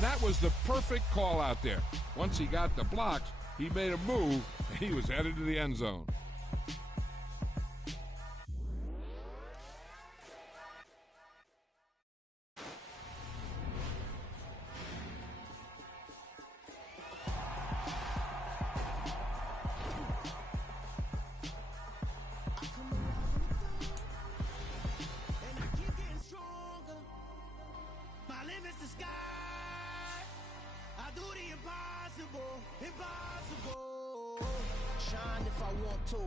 That was the perfect call out there. Once he got the blocks, he made a move, and he was headed to the end zone. Impossible. Shine if I want to.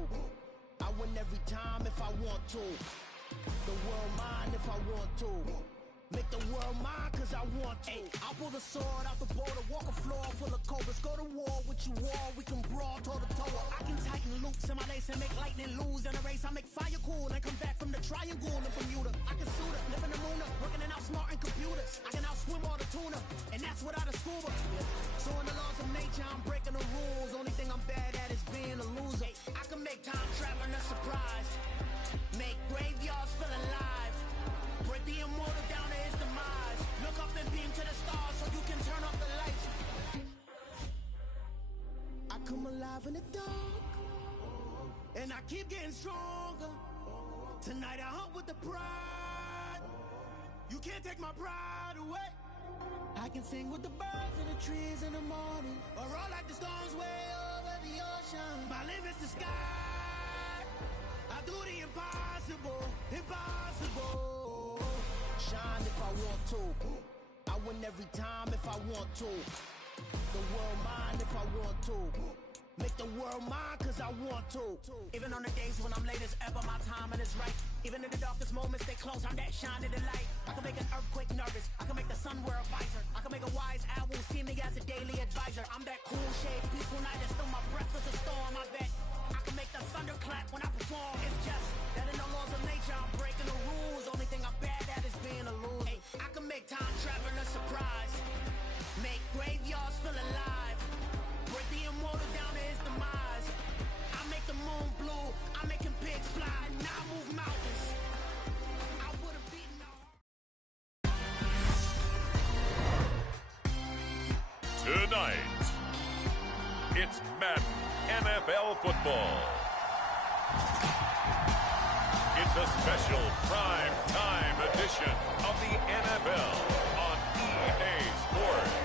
I win every time if I want to. The world mine if I want to. Make the world mine cause I want to. Ay, I'll pull the sword out the border, walk a floor full of cobras. Go to war with you all, we can brawl toe to toe. I can tighten loops in my lace and make lightning lose in a race. I make fire cool and come back from the triangle in Bermuda. I can suit it, live in the moon, working and outsmarting computers. I can outswim all the tuna, and that's without a scuba. So in the laws of nature, I'm breaking the rules. Only thing I'm bad at is being a loser. I can make time traveling a surprise. Make graveyards feel alive. Break the immortal down to his demise. Look up and beam to the stars so you can turn off the lights. I come alive in the dark, and I keep getting stronger. Tonight I hunt with the pride. You can't take my pride away. I can sing with the birds in the trees in the morning, or roll like the storms way over the ocean. My limit's the sky. I do the impossible, impossible. Shine if I want to. I win every time if I want to. The world mine if I want to. Make the world mine cause I want to. Even on the days when I'm late as ever, my timing is right. Even in the darkest moments, they close, I'm that shine of the light. I can make an earthquake nervous, I can make the sun wear a visor. I can make a wise owl see me as a daily advisor. I'm that cool shade, peaceful night, and still my breath is a storm, I bet. I can make the thunder clap when I perform. It's just that in the laws of nature, I'm breaking the rules. Only thing I'm bad at is being a loser. Hey, I can make time traveling a surprise. Make graveyards feel alive. Break the immortal down to his demise. I make the moon blue. I'm making pigs fly. Now I move mountains. I would have beaten all. Tonight, it's Madden NFL football. It's a special prime time edition of the NFL on EA Sports.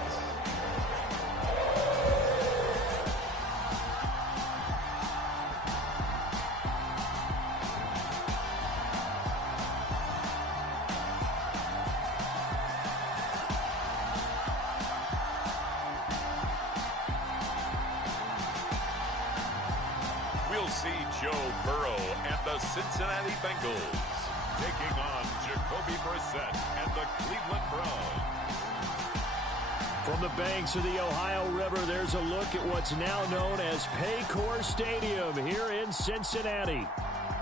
We'll see Joe Burrow and the Cincinnati Bengals taking on Jacoby Brissett and the Cleveland Browns. From the banks of the Ohio River, there's a look at what's now known as Paycor Stadium here in Cincinnati.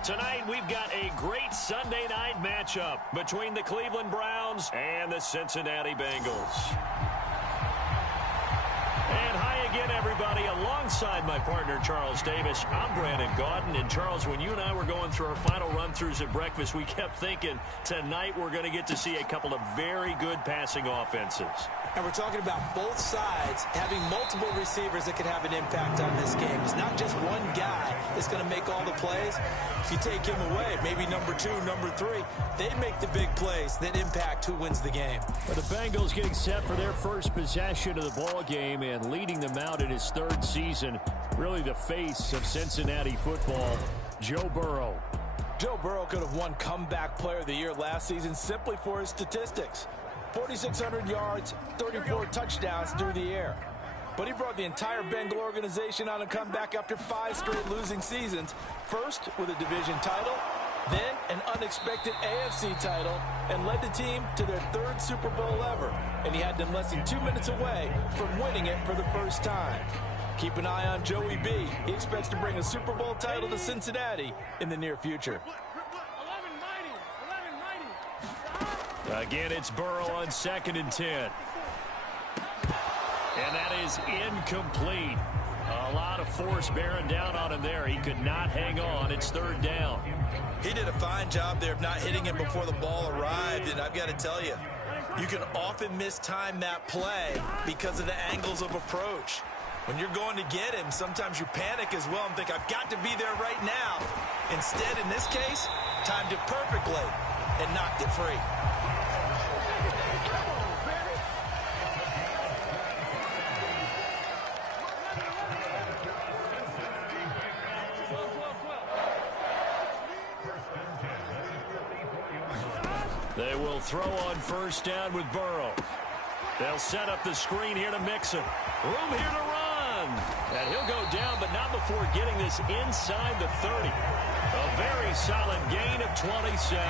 Tonight, we've got a great Sunday night matchup between the Cleveland Browns and the Cincinnati Bengals. And hi again, everybody. Alongside my partner, Charles Davis, I'm Brandon Gaudin. And, Charles, when you and I were going through our final run-throughs at breakfast, we kept thinking tonight we're going to get to see a couple of very good passing offenses. And we're talking about both sides having multiple receivers that could have an impact on this game. It's not just one guy that's going to make all the plays. If you take him away, maybe number 2, number 3, they make the big plays that impact who wins the game. Well, the Bengals getting set for their first possession of the ball game and leading them out in his third season. Really the face of Cincinnati football, Joe Burrow. Joe Burrow could have won Comeback Player of the Year last season simply for his statistics. 4,600 yards, 34 touchdowns through the air. But he brought the entire Bengal organization on a comeback after 5 straight losing seasons. First with a division title, then an unexpected AFC title, and led the team to their 3rd Super Bowl ever. And he had them less than 2 minutes away from winning it for the first time. Keep an eye on Joey B. He expects to bring a Super Bowl title to Cincinnati in the near future. Again, it's Burrow on 2nd and 10. And that is incomplete. A lot of force bearing down on him there. He could not hang on. It's 3rd down. He did a fine job there of not hitting him before the ball arrived, and I've got to tell you, You can often mistime that play because of the angles of approach. When you're going to get him, sometimes you panic as well and think, I've got to be there right now. Instead, in this case, timed it perfectly and knocked it free. They will throw on first down with Burrow. They'll set up the screen here to Mixon. Room here to run. And he'll go down, but not before getting this inside the 30. A very solid gain of 27.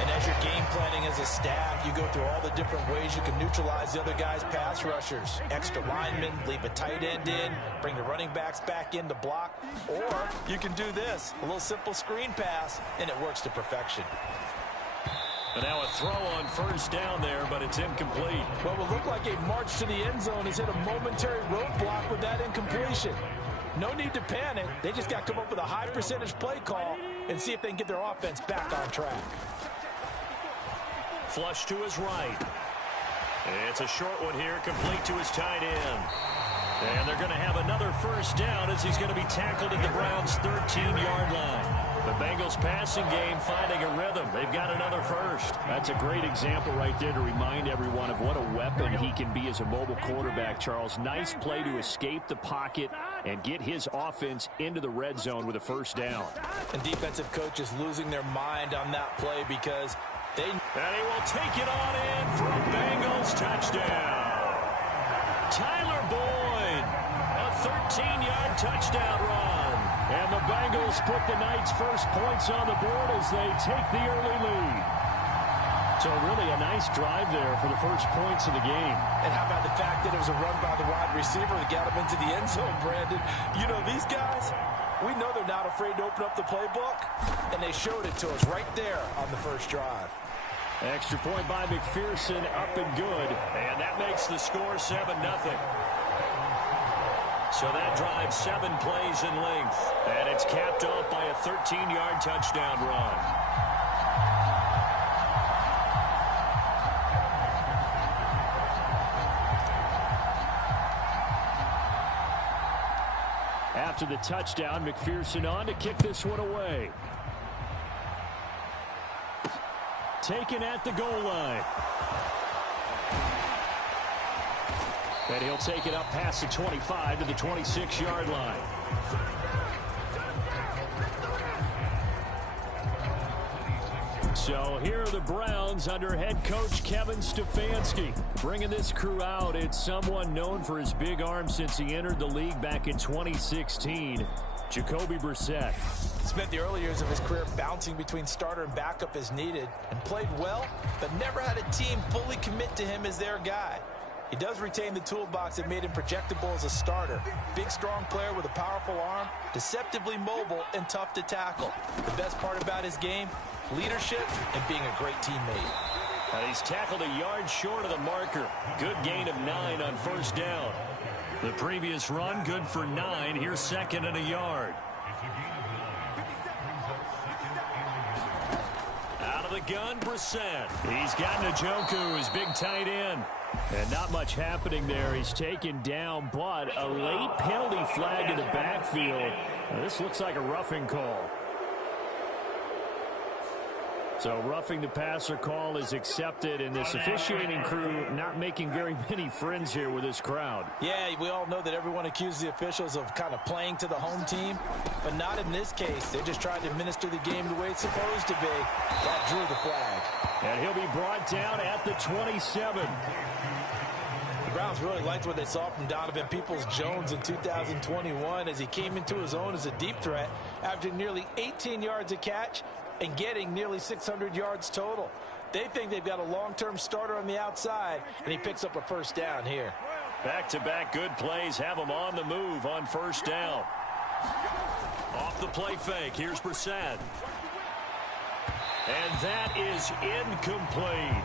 And as you're game planning as a staff, you go through all the different ways you can neutralize the other guy's pass rushers. Extra linemen, leave a tight end in, bring the running backs back in to block. Or you can do this, a little simple screen pass, and it works to perfection. And now a throw on first down there, but it's incomplete. What will look like a march to the end zone has hit a momentary roadblock with that incompletion. No need to panic. They just got to come up with a high percentage play call and see if they can get their offense back on track. Flush to his right. It's a short one here, complete to his tight end. And they're going to have another first down as he's going to be tackled at the Browns' 13-yard line. The Bengals passing game finding a rhythm. They've got another first. That's a great example right there to remind everyone of what a weapon he can be as a mobile quarterback, Charles. Nice play to escape the pocket and get his offense into the red zone with a first down. And defensive coaches losing their mind on that play because they... And he will take it on in for a Bengals touchdown. Tyler Boyd, a 13-yard touchdown run. And the Bengals put the night's first points on the board as they take the early lead. So really a nice drive there for the first points of the game. And how about the fact that it was a run by the wide receiver that got him into the end zone, Brandon? You know, these guys, we know they're not afraid to open up the playbook, and they showed it to us right there on the first drive. Extra point by McPherson, up and good. And that makes the score 7-0. So that drives 7 plays in length. And it's capped off by a 13-yard touchdown run. After the touchdown, McPherson on to kick this one away. Taken at the goal line. And he'll take it up past the 25 to the 26-yard line. So here are the Browns under head coach Kevin Stefanski. Bringing this crew out, it's someone known for his big arm since he entered the league back in 2016, Jacoby Brissett. Spent the early years of his career bouncing between starter and backup as needed and played well, but never had a team fully commit to him as their guy. He does retain the toolbox that made him projectable as a starter. Big, strong player with a powerful arm, deceptively mobile, and tough to tackle. The best part about his game, leadership and being a great teammate. And he's tackled a yard short of the marker. Good gain of 9 on first down. The previous run, good for 9. Here's second and a yard. Out of the gun, Brissett. He's got Njoku, his big tight end. And not much happening there. He's taken down, but a late penalty flag in the backfield. Now, this looks like a roughing call. So roughing the passer call is accepted, and this officiating crew not making very many friends here with this crowd. Yeah, we all know that everyone accuses the officials of kind of playing to the home team, but not in this case. They're just trying to administer the game the way it's supposed to be. That drew the flag. And he'll be brought down at the 27. The Browns really liked what they saw from Donovan Peoples-Jones in 2021 as he came into his own as a deep threat after nearly 18 yards a catch and getting nearly 600 yards total. They think they've got a long-term starter on the outside, and he picks up a first down here. Back-to-back good plays have him on the move on first down. Off the play fake, here's Brissett. And that is incomplete.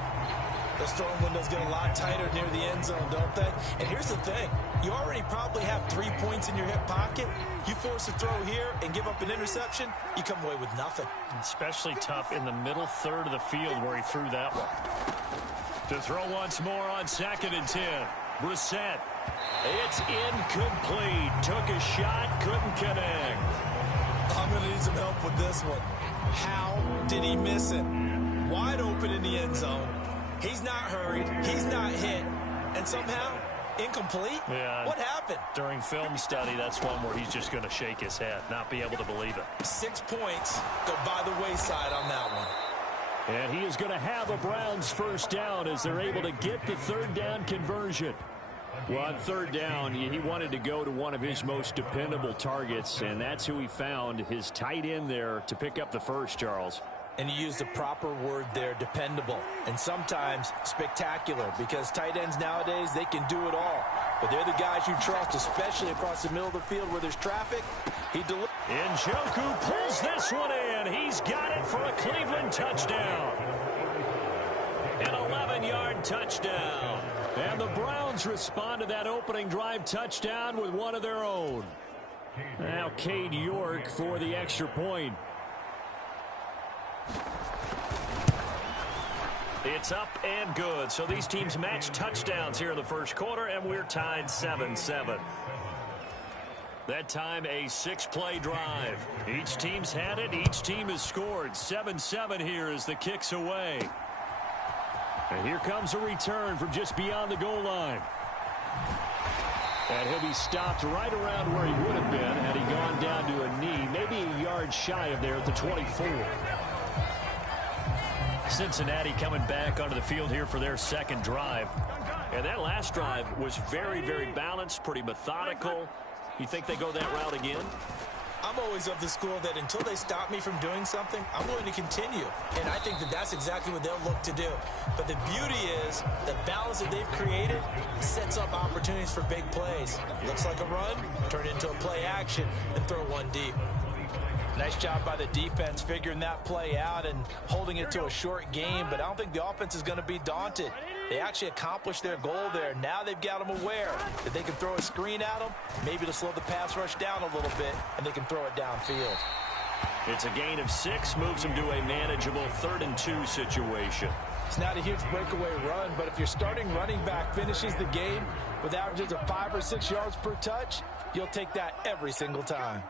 Those throwing windows get a lot tighter near the end zone, don't they? And here's the thing. You already probably have 3 points in your hip pocket. You force a throw here and give up an interception, you come away with nothing. Especially tough in the middle third of the field where he threw that one. To throw once more on 2nd and 10. Brissett. It's incomplete. Took a shot, couldn't connect. I'm going to need some help with this one. How did he miss it? Wide open in the end zone. He's not hurried. He's not hit. And somehow, incomplete? Yeah. What happened? During film study, that's one where he's just going to shake his head, not be able to believe it. 6 points go by the wayside on that one. And he is going to have a Browns first down as they're able to get the 3rd down conversion. Well, on 3rd down, he wanted to go to one of his most dependable targets, and that's who he found, his tight end there, to pick up the first, Charles. And you used the proper word there, dependable, and sometimes spectacular, because tight ends nowadays, they can do it all. But they're the guys you trust, especially across the middle of the field where there's traffic. He delivers. Njoku pulls this one in. He's got it for a Cleveland touchdown. An 11-yard touchdown. And the Browns respond to that opening drive touchdown with one of their own. Now Cade York for the extra point. It's up and good. So these teams match touchdowns here in the first quarter, and we're tied 7-7. That time a 6-play drive. Each team's had it. Each team has scored. 7-7 here as the kick's away. And here comes a return from just beyond the goal line. And he'll be stopped right around where he would have been had he gone down to a knee, maybe a yard shy of there at the 24. Cincinnati coming back onto the field here for their 2nd drive. And that last drive was very, very balanced, pretty methodical. You think they go that route again? I'm always of the school that until they stop me from doing something, I'm going to continue. And I think that that's exactly what they'll look to do. But the beauty is the balance that they've created sets up opportunities for big plays. Looks like a run, turn into a play action, and throw one deep. Nice job by the defense figuring that play out and holding it to a short game, but I don't think the offense is going to be daunted. They actually accomplished their goal there. Now they've got them aware that they can throw a screen at them, maybe to slow the pass rush down a little bit, and they can throw it downfield. It's a gain of 6, moves them to a manageable 3rd and 2 situation. It's not a huge breakaway run, but if your starting running back finishes the game with averages of 5 or 6 yards per touch, you'll take that every single time.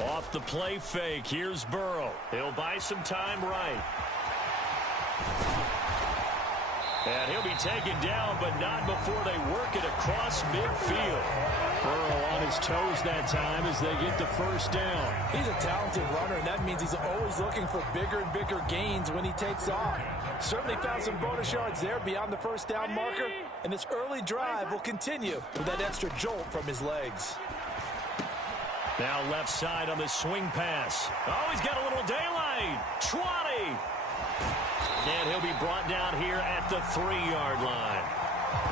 Off the play fake, here's Burrow. He'll buy some time right. And he'll be taken down, but not before they work it across midfield. Burrow on his toes that time as they get the first down. He's a talented runner, and that means he's always looking for bigger and bigger gains when he takes off. Certainly found some bonus yards there beyond the first down marker, and this early drive will continue with that extra jolt from his legs. Now left side on the swing pass. Oh, he's got a little daylight. 20. And he'll be brought down here at the 3-yard line.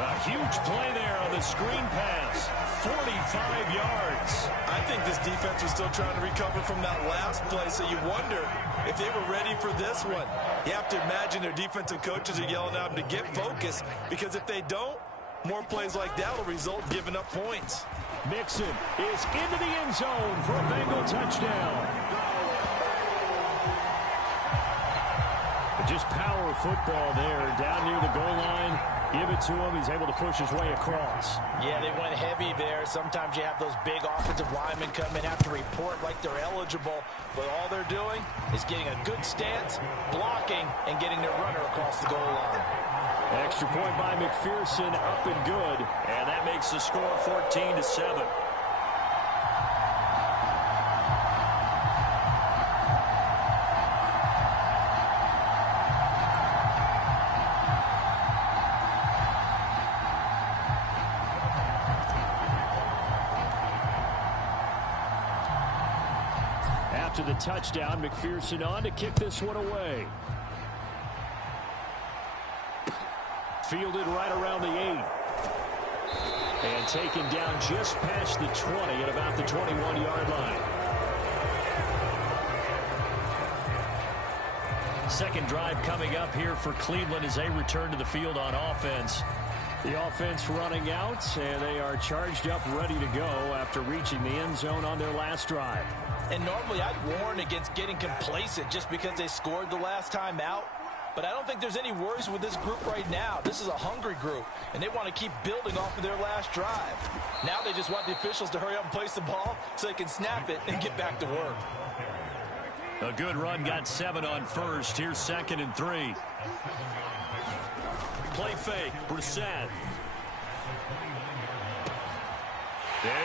A huge play there on the screen pass. 45 yards. I think this defense was still trying to recover from that last play, so you wonder if they were ready for this one. You have to imagine their defensive coaches are yelling at them to get focused, because if they don't, more plays like that will result in giving up points. Mixon is into the end zone for a Bengal touchdown. Just power football there, down near the goal line. Give it to him. He's able to push his way across. Yeah, they went heavy there. Sometimes you have those big offensive linemen come in, have to report like they're eligible, but all they're doing is getting a good stance, blocking, and getting their runner across the goal line. Extra point by McPherson, up and good. And that makes the score 14-7. After the touchdown, McPherson on to kick this one away. Fielded right around the 8. And taken down just past the 20 at about the 21-yard line. Second drive coming up here for Cleveland as they return to the field on offense. The offense running out, and they are charged up, ready to go after reaching the end zone on their last drive. And normally I'd warn against getting complacent just because they scored the last time out. But I don't think there's any worries with this group right now. This is a hungry group, and they want to keep building off of their last drive. Now they just want the officials to hurry up and place the ball so they can snap it and get back to work. A good run, got 7 on first. Here's 2nd and 3. Play fake, Brissett.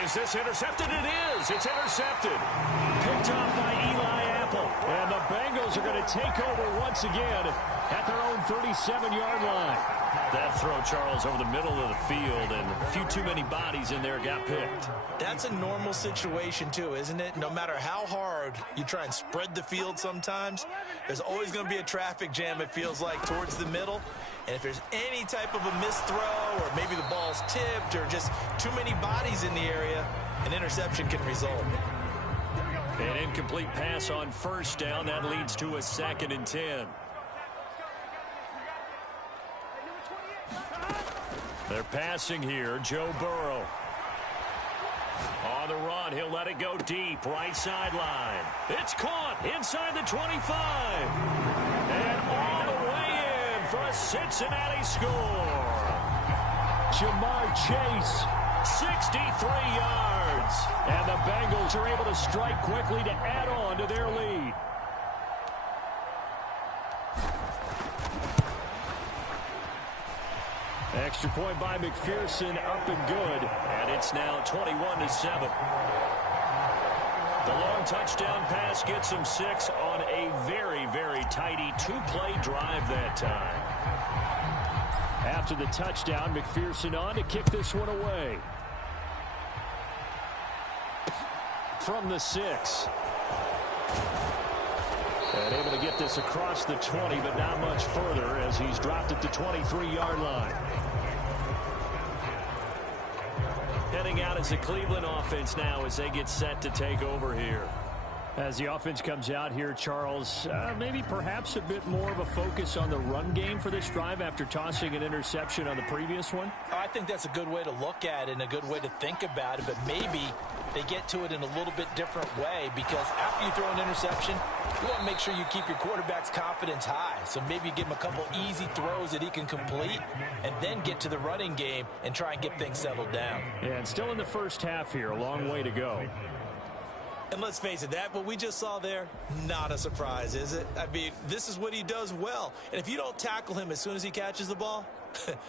Is this intercepted? It is. It's intercepted. Picked off by Eli Apple. And the Bengals are going to take over once again at their own 37-yard line. That throw, Charles, over the middle of the field, and a few too many bodies in there got picked. That's a normal situation, too, isn't it? No matter how hard you try and spread the field sometimes, there's always going to be a traffic jam, it feels like, towards the middle. And if there's any type of a missed throw, or maybe the ball's tipped, or just too many bodies in the area, an interception can result. An incomplete pass on first down. That leads to a 2nd and 10. They're passing here. Joe Burrow. On the run, he'll let it go deep. Right sideline. It's caught inside the 25. And all the way in for a Cincinnati score. Jamar Chase, 63 yards. And the Bengals are able to strike quickly to add on to their lead. Extra point by McPherson, up and good. And it's now 21-7. The long touchdown pass gets them 6 on a very, very tidy 2-play drive that time. After the touchdown, McPherson on to kick this one away. From the 6. And able to get this across the 20, but not much further as he's dropped at the 23-yard line. Heading out as the Cleveland offense now as they get set to take over here. As the offense comes out here, Charles, maybe perhaps a bit more of a focus on the run game for this drive after tossing an interception on the previous one? I think that's a good way to look at it and a good way to think about it, but maybe they get to it in a little bit different way, because after you throw an interception, you want to make sure you keep your quarterback's confidence high. So maybe you give him a couple easy throws that he can complete and then get to the running game and try and get things settled down. Yeah, and still in the first half here, a long way to go. And let's face it, that what we just saw there, not a surprise, is it? I mean, this is what he does well. And if you don't tackle him as soon as he catches the ball,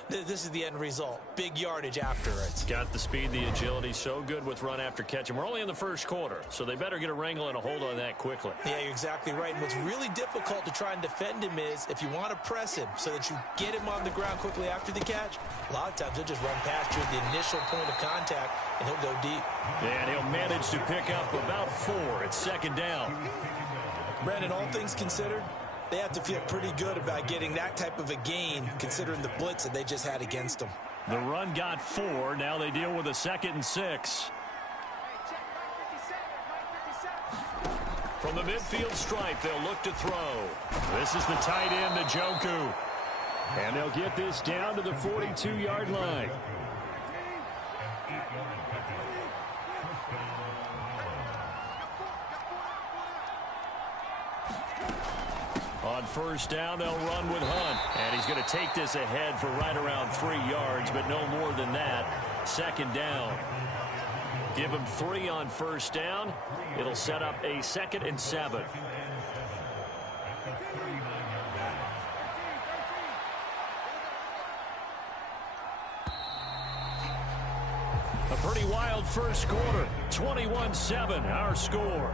this is the end result. Big yardage afterwards. Got the speed, the agility, so good with run after catch. And we're only in the first quarter, so they better get a wrangle and a hold on that quickly. Yeah, you're exactly right. And what's really difficult to try and defend him is if you want to press him so that you get him on the ground quickly after the catch, a lot of times he'll just run past you at the initial point of contact, and he'll go deep. And he'll manage to pick up about 4 at 2nd down. Brandon, all things considered, they have to feel pretty good about getting that type of a gain, considering the blitz that they just had against them. The run got 4. Now they deal with a 2nd and 6. From the midfield stripe, they'll look to throw. This is the tight end, Njoku. And they'll get this down to the 42-yard line. On first down, they'll run with Hunt. And he's going to take this ahead for right around 3 yards, but no more than that. 2nd down. Give him 3 on first down. It'll set up a 2nd and 7. A pretty wild first quarter. 21-7, our score.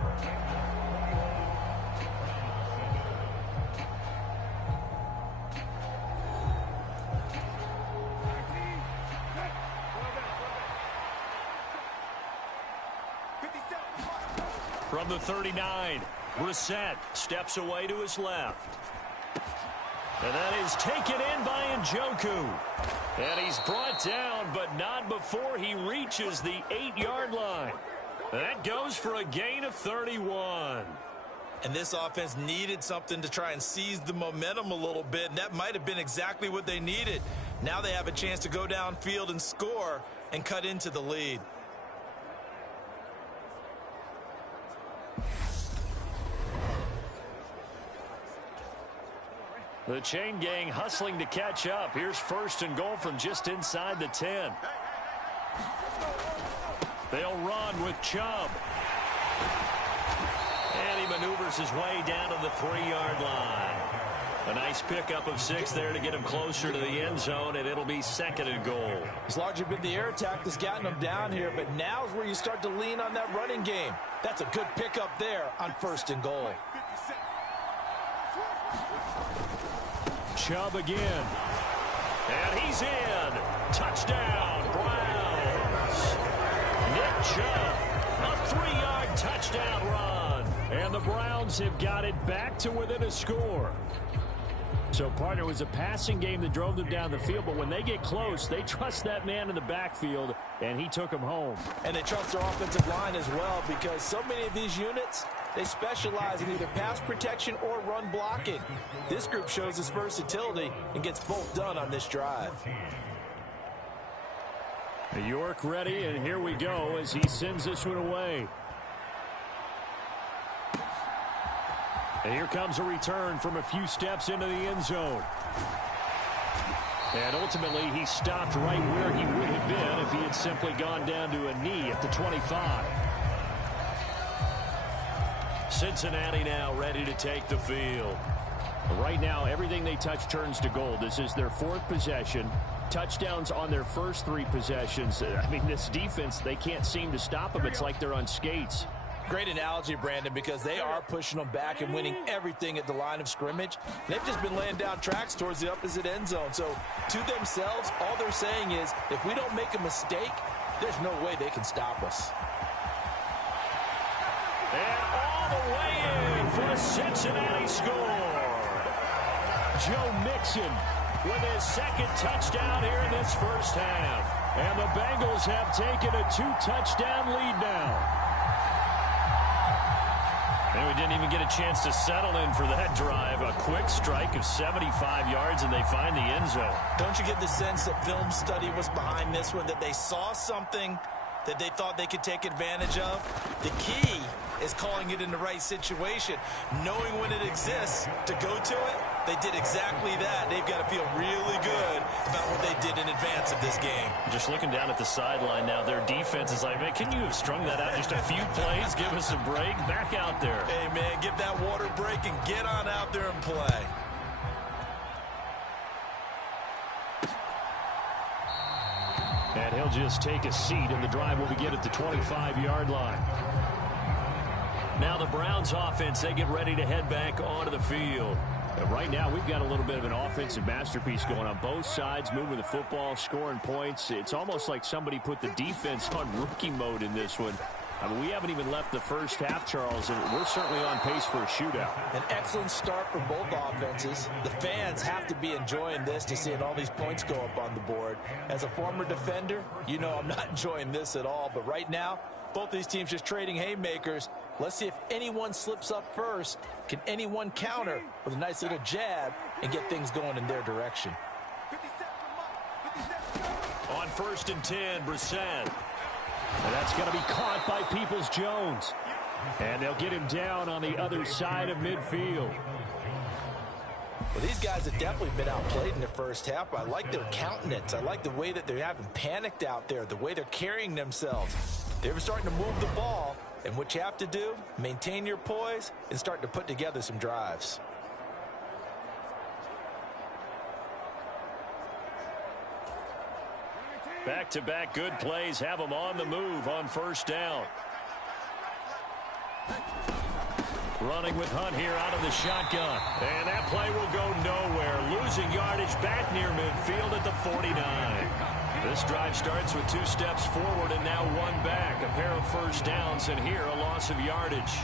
From the 39, Brissett steps away to his left. And that is taken in by Njoku. And he's brought down, but not before he reaches the 8-yard line. That goes for a gain of 31. And this offense needed something to try and seize the momentum a little bit, and that might have been exactly what they needed. Now they have a chance to go downfield and score and cut into the lead. The chain gang hustling to catch up. Here's 1st and goal from just inside the 10. They'll run with Chubb. And he maneuvers his way down to the 3-yard line. A nice pickup of 6 there to get him closer to the end zone, and it'll be 2nd and goal. It's largely been the air attack that's gotten them down here, but now's where you start to lean on that running game. That's a good pickup there on 1st and goal. Chubb again. And he's in. Touchdown, Browns. Nick Chubb, a 3-yard touchdown run. And the Browns have got it back to within a score. So, partner, it was a passing game that drove them down the field, but when they get close, they trust that man in the backfield, and he took him home. And they trust their offensive line as well, because so many of these units, they specialize in either pass protection or run blocking. This group shows its versatility and gets both done on this drive. York ready, and here we go as he sends this one away. And here comes a return from a few steps into the end zone. And ultimately, he stopped right where he would have been if he had simply gone down to a knee at the 25. Cincinnati now ready to take the field. Right now, everything they touch turns to gold. This is their 4th possession. Touchdowns on their first 3 possessions. I mean, this defense, they can't seem to stop them. It's like they're on skates. Great analogy, Brandon, because they are pushing them back and winning everything at the line of scrimmage. They've just been laying down tracks towards the opposite end zone. So to themselves, all they're saying is, if we don't make a mistake, there's no way they can stop us. And all the way in for a Cincinnati score. Joe Mixon with his 2nd touchdown here in this first half. And the Bengals have taken a 2-touchdown lead now. And we didn't even get a chance to settle in for that drive. A quick strike of 75 yards, and they find the end zone. Don't you get the sense that film study was behind this one, that they saw something that they thought they could take advantage of? The key is calling it in the right situation, knowing when it exists to go to it. They did exactly that. They've got to feel really good about what they did in advance of this game. Just looking down at the sideline now, their defense is like, man, can you have strung that out just a few plays? Give us a break. Back out there. Hey, man, give that water break and get on out there and play. And he'll just take a seat, and the drive will begin at the 25-yard line. Now the Browns offense, they get ready to head back onto the field. And right now we've got a little bit of an offensive masterpiece going on both sides, moving the football, scoring points. It's almost like somebody put the defense on rookie mode in this one. I mean, we haven't even left the first half, Charles, and we're certainly on pace for a shootout. An excellent start for both offenses. The fans have to be enjoying this to seeing all these points go up on the board. As a former defender, you know I'm not enjoying this at all. But right now, both these teams just trading haymakers. Let's see if anyone slips up first. Can anyone counter with a nice little jab and get things going in their direction? On 1st and 10, Brissett. And that's going to be caught by Peoples-Jones. And they'll get him down on the other side of midfield. Well, these guys have definitely been outplayed in the first half. I like their countenance. I like the way that they haven't panicked out there, the way they're carrying themselves. They're starting to move the ball, and what you have to do, maintain your poise and start to put together some drives. Back-to-back good plays have them on the move on 1st down. Running with Hunt here out of the shotgun. And that play will go nowhere. Losing yardage back near midfield at the 49. This drive starts with 2 steps forward and now 1 back. A pair of 1st downs, and here a loss of yardage.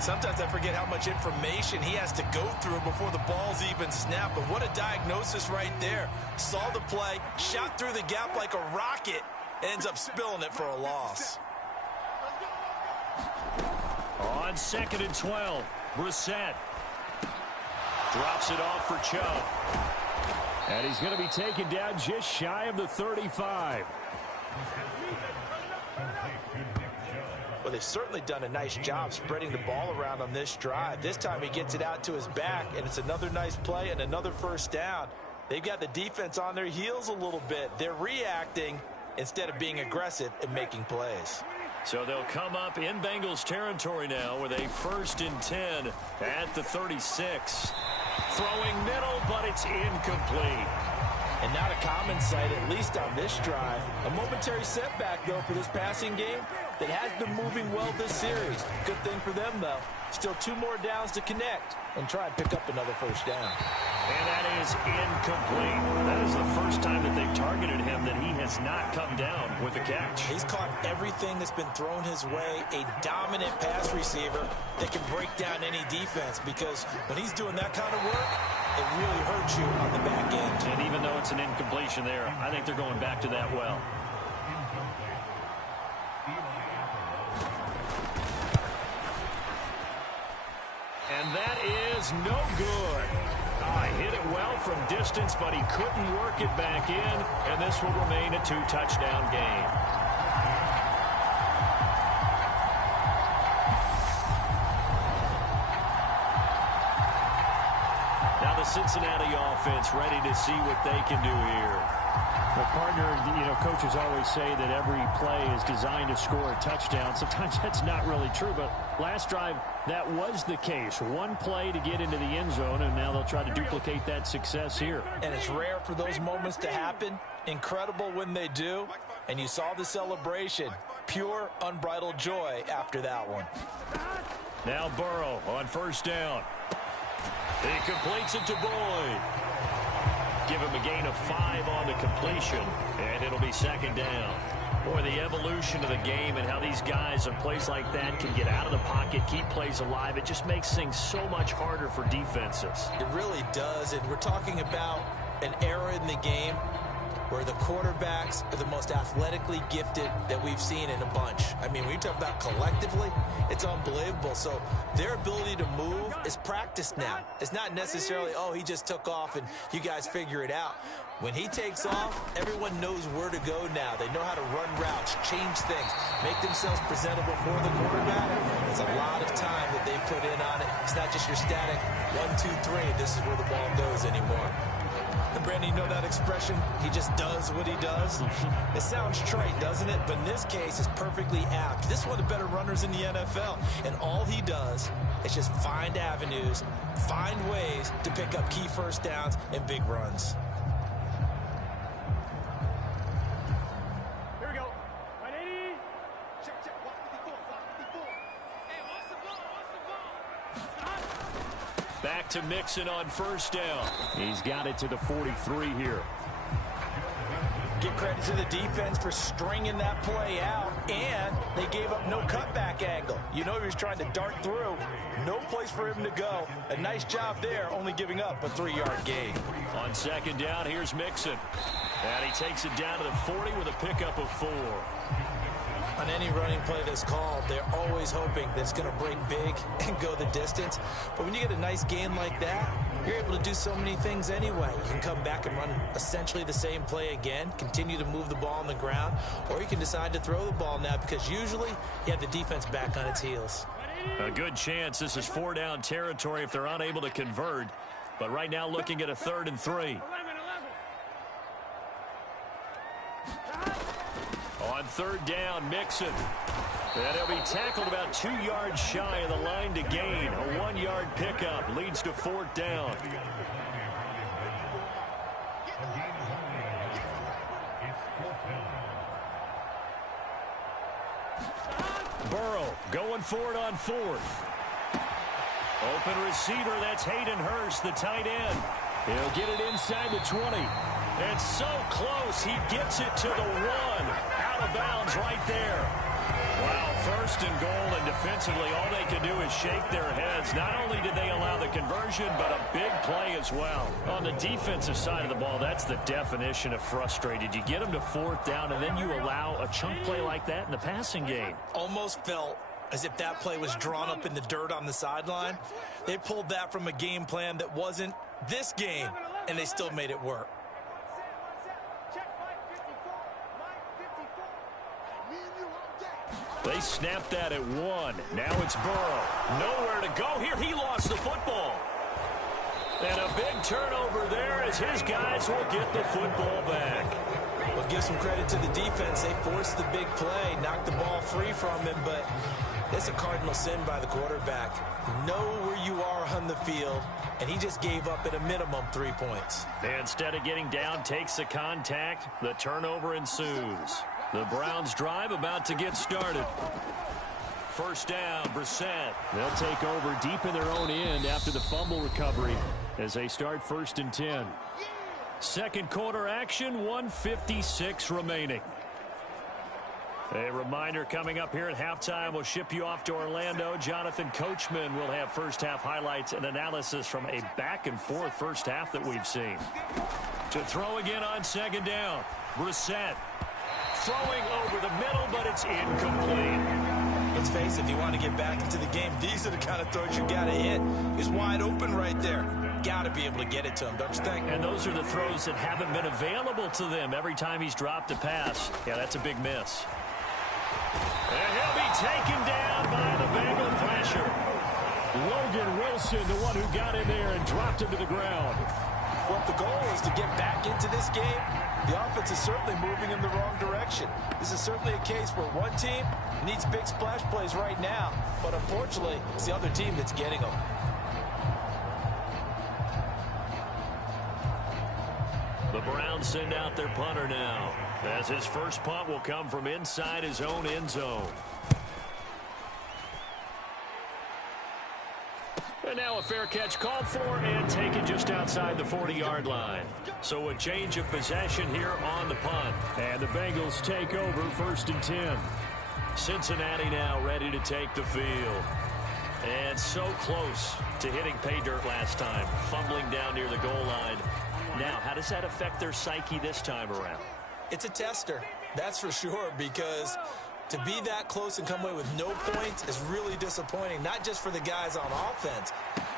Sometimes I forget how much information he has to go through before the ball's even snapped. But what a diagnosis right there. Saw the play, shot through the gap like a rocket, and ends up spilling it for a loss. On 2nd and 12, Brissett drops it off for Chubb. And he's going to be taken down just shy of the 35. Well, they've certainly done a nice job spreading the ball around on this drive. This time he gets it out to his back, and it's another nice play and another first down. They've got the defense on their heels a little bit. They're reacting instead of being aggressive and making plays. So they'll come up in Bengals territory now with a 1st and 10 at the 36. Throwing middle, but it's incomplete. And not a common sight, at least on this drive. A momentary setback, though, for this passing game that has been moving well this series. Good thing for them, though. Still 2 more downs to connect and try and pick up another first down. And that is incomplete. That is the first time that they've targeted him that he has not come down with a catch. He's caught everything that's been thrown his way. A dominant pass receiver that can break down any defense, because when he's doing that kind of work, it really hurts you on the back end. And even though it's an incompletion there, I think they're going back to that well. And that is no good. Hit it well from distance, but he couldn't work it back in, and this will remain a 2-touchdown game. Now the Cincinnati offense ready to see what they can do here. Well, partner, coaches always say that every play is designed to score a touchdown. Sometimes that's not really true, but last drive, that was the case. One play to get into the end zone, and now they'll try to duplicate that success here. And it's rare for those moments to happen. Incredible when they do. And you saw the celebration. Pure, unbridled joy after that one. Now Burrow on 1st down. He completes it to Boyd. Give him a gain of 5 on the completion, and it'll be 2nd down. Boy, the evolution of the game and how these guys on plays like that can get out of the pocket, keep plays alive, it just makes things so much harder for defenses. It really does, and we're talking about an era in the game where the quarterbacks are the most athletically gifted that we've seen in a bunch. I mean, when you talk about collectively, it's unbelievable. So their ability to move is practiced now. It's not necessarily, oh, he just took off and you guys figure it out. When he takes off, everyone knows where to go now. They know how to run routes, change things, make themselves presentable for the quarterback. It's a lot of time that they put in on it. It's not just your static 1, 2, 3. This is where the ball goes anymore. And Brandon, you know that expression? He just does what he does. It sounds trite, doesn't it? But in this case, it's perfectly apt. This is one of the better runners in the NFL. And all he does is just find avenues, find ways to pick up key first downs and big runs. Here we go. 180. Check. 154. Hey, what's the ball? Back to Mixon on 1st down. He's got it to the 43 here. Give credit to the defense for stringing that play out, and they gave up no cutback angle. You know he was trying to dart through. No place for him to go. A nice job there, only giving up a 3-yard gain. On 2nd down, here's Mixon. And he takes it down to the 40 with a pickup of 4. On any running play that's called, they're always hoping that it's going to break big and go the distance. But when you get a nice gain like that, you're able to do so many things anyway. You can come back and run essentially the same play again, continue to move the ball on the ground, or you can decide to throw the ball now because usually you have the defense back on its heels. A good chance this is 4-down territory if they're unable to convert. But right now looking at a 3rd and 3. On 3rd down, Mixon. And he'll be tackled about 2 yards shy of the line to gain. A 1-yard pickup leads to 4th down. Burrow going for it on 4th. Open receiver, that's Hayden Hurst, the tight end. He'll get it inside the 20. And so close, he gets it to the 1. Out of bounds right there. Wow, 1st First and goal, and defensively, all they can do is shake their heads. Not only did they allow the conversion, but a big play as well. On the defensive side of the ball, that's the definition of frustrated. You get them to fourth down, and then you allow a chunk play like that in the passing game. Almost felt as if that play was drawn up in the dirt on the sideline. They pulled that from a game plan that wasn't this game, and they still made it work. They snapped that at 1. Now it's Burrow. Nowhere to go here. He lost the football. And a big turnover there as his guys will get the football back. Well, give some credit to the defense. They forced the big play, knocked the ball free from him, but it's a cardinal sin by the quarterback. Know where you are on the field, and he just gave up at a minimum 3 points. Instead of getting down, takes the contact. The turnover ensues. The Browns drive about to get started. First down, Brissett. They'll take over deep in their own end after the fumble recovery as they start 1st and 10. Second quarter action, 1:56 remaining. A reminder coming up here at halftime. We'll ship you off to Orlando. Jonathan Coachman will have first half highlights and analysis from a back-and-forth first half that we've seen. To throw again on second down, Brissett. Throwing over the middle, but it's incomplete. Let's face it, if you want to get back into the game, these are the kind of throws you got to hit. He's wide open right there. Got to be able to get it to him, don't you think? And those are the throws that haven't been available to them every time he's dropped a pass. Yeah, that's a big miss. And he'll be taken down by the Bengal pressure. Logan Wilson, the one who got in there and dropped him to the ground. Well, if the goal is to get back into this game, the offense is certainly moving in the wrong direction. This is certainly a case where one team needs big splash plays right now, but unfortunately, it's the other team that's getting them. The Browns send out their punter now, as his first punt will come from inside his own end zone. And now a fair catch called for and taken just outside the 40-yard line. So a change of possession here on the punt. And the Bengals take over 1st and 10. Cincinnati now ready to take the field. And so close to hitting pay dirt last time, fumbling down near the goal line. Now, how does that affect their psyche this time around? It's a tester, that's for sure, because to be that close and come away with no points is really disappointing, not just for the guys on offense,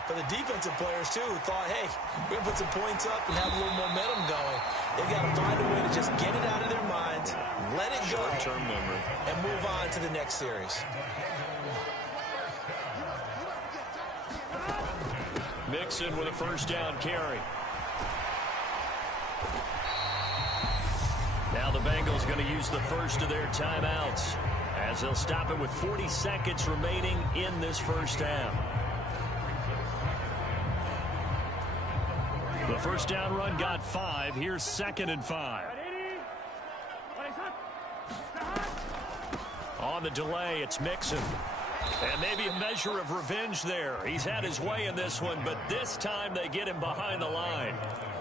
for the defensive players, too, who thought, hey, we're going to put some points up and have a little momentum going. They've got to find a way to just get it out of their minds, let it go, short-term memory, and move on to the next series. Mixon with a first down carry. Now the Bengals going to use the first of their timeouts as they'll stop it with 40 seconds remaining in this first half. The first down run got 5. Here's 2nd and 5. On the delay, it's Mixon. And maybe a measure of revenge there. He's had his way in this one, but this time they get him behind the line.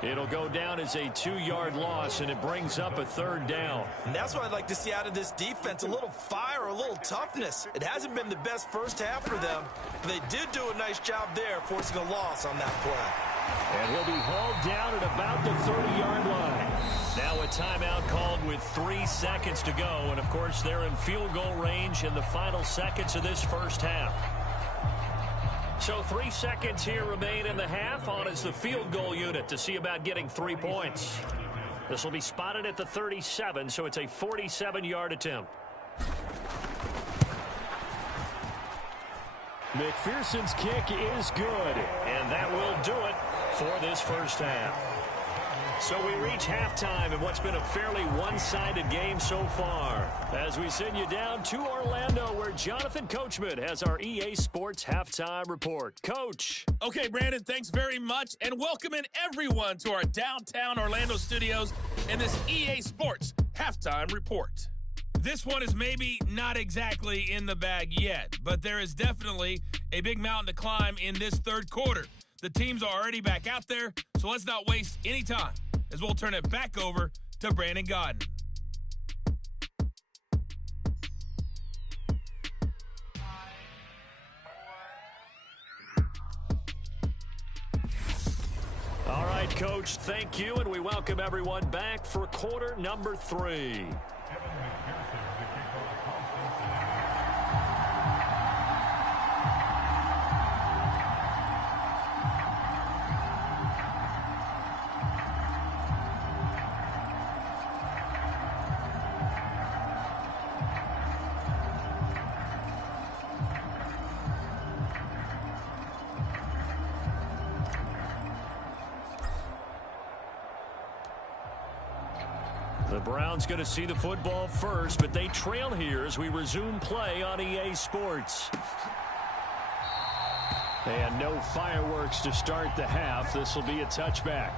It'll go down as a 2-yard loss, and it brings up a 3rd down. And that's what I'd like to see out of this defense, a little fire, a little toughness. It hasn't been the best first half for them, but they did do a nice job there forcing a loss on that play. And he'll be hauled down at about the 30-yard line. Now a timeout called with 3 seconds to go, and of course they're in field goal range in the final seconds of this first half. So 3 seconds here remain in the half. On is the field goal unit to see about getting 3 points. This will be spotted at the 37, so it's a 47-yard attempt. McPherson's kick is good. And that will do it for this first half. So we reach halftime in what's been a fairly one-sided game so far, as we send you down to Orlando, where Jonathan Coachman has our EA Sports Halftime Report. Coach. Okay, Brandon, thanks very much, and welcome in everyone to our downtown Orlando studios in this EA Sports Halftime Report. This one is maybe not exactly in the bag yet, but there is definitely a big mountain to climb in this third quarter. The teams are already back out there, so let's not waste any time, as we'll turn it back over to Brandon Godden. Coach. Thank you, and we welcome everyone back for quarter number 3. The Browns going to see the football first, but they trail here as we resume play on EA Sports. And no fireworks to start the half. This will be a touchback.